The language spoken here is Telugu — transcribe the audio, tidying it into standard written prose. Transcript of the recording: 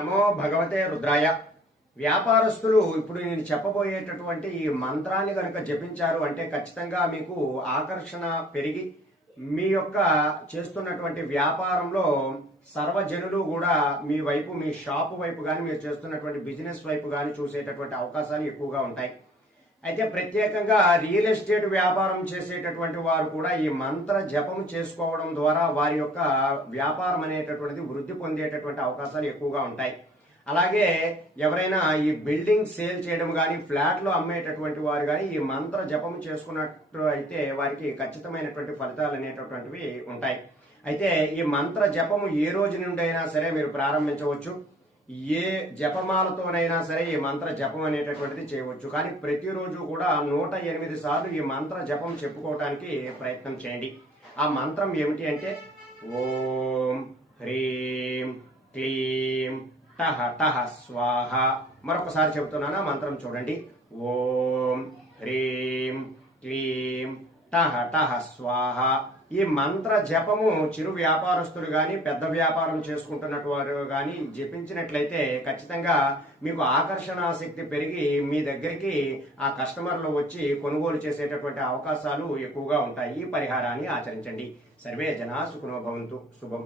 నమో భగవతే రుద్రాయ. వ్యాపారస్తులు ఇప్పుడు నేను చెప్పబోయేటటువంటి ఈ మంత్రాన్ని కనుక జపించారు అంటే ఖచ్చితంగా మీకు ఆకర్షణ పెరిగి మీ యొక్క చేస్తున్నటువంటి వ్యాపారంలో సర్వజనులు కూడా మీ వైపు, మీ షాపు వైపు కానీ, మీరు చేస్తున్నటువంటి బిజినెస్ వైపు కానీ చూసేటటువంటి అవకాశాలు ఎక్కువగా ఉంటాయి. అయితే ప్రత్యేకంగా రియల్ ఎస్టేట్ వ్యాపారం చేసేటటువంటి వారు కూడా ఈ మంత్ర జపం చేసుకోవడం ద్వారా వారి యొక్క వ్యాపారం అనేటటువంటిది వృద్ధి పొందేటటువంటి అవకాశాలు ఎక్కువగా ఉంటాయి. అలాగే ఎవరైనా ఈ బిల్డింగ్ సేల్ చేయడం కానీ, ఫ్లాట్లు అమ్మేటటువంటి వారు కానీ ఈ మంత్ర జపం చేసుకున్నట్టు అయితే వారికి ఖచ్చితమైనటువంటి ఫలితాలు అనేటటువంటివి ఉంటాయి. అయితే ఈ మంత్ర జపము ఏ రోజు నుండి అయినా సరే మీరు ప్రారంభించవచ్చు. ఏ జపమాలతోనైనా సరే ఈ మంత్ర జపం అనేటటువంటిది చేయవచ్చు. కానీ ప్రతిరోజు కూడా 108 సార్లు ఈ మంత్ర జపం చెప్పుకోవడానికి ప్రయత్నం చేయండి. ఆ మంత్రం ఏమిటి అంటే ఓం హ్రీం క్లీం టహ టహ స్వాహ. మరొకసారి చెబుతున్నాను, ఆ మంత్రం చూడండి. ఓం హ్రీం క్లీం టహ టహ స్వాహ. ఈ మంత్ర జపము చిరు వ్యాపారస్తులు కానీ, పెద్ద వ్యాపారం చేసుకుంటున్నట్టు వారు కానీ జపించినట్లయితే ఖచ్చితంగా మీకు ఆకర్షణాశక్తి పెరిగి మీ దగ్గరికి ఆ కస్టమర్లు వచ్చి కొనుగోలు చేసేటటువంటి అవకాశాలు ఎక్కువగా ఉంటాయి. ఈ పరిహారాన్ని ఆచరించండి. సర్వే జనా సుఖినో భవంతు. శుభం.